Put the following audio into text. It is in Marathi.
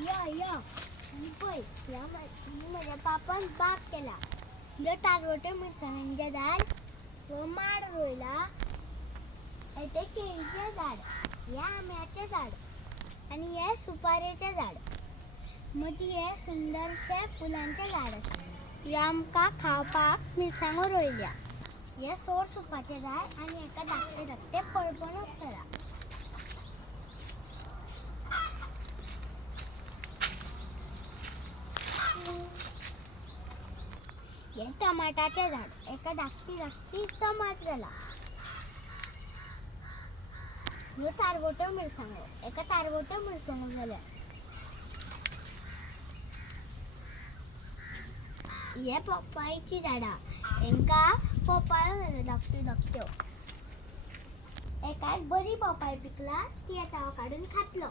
या पळय या माझ्या पापान बाग केला. ह्यो तारवटे मिरसांगांचे झाड, ह्यो माड रोयला, हे केळीचे झाड, हे आंब्याचे झाड आणि हे सुपारीचे झाड. मदीं हे सुंदरशे फुलांचे झाड आसा. हे आमकां खावपाक मिरसांगो रोयल्या. हे सोर सुपाचे झाड आणि एका धाकटे धाकटे पळपण आसतला. हे टमाटाचे झाड, एका धाकटी धाकटी टमाट जाला. ह्यो तारवटो मिरसांगो, एका तारवटो मिरसांगो जाल्या. हे पपायची झाडां, हेंका पपायो जाल्या धाकट्यो धाकट्यो. एका बरी पपाय पिकला ती आता काढून खातलो.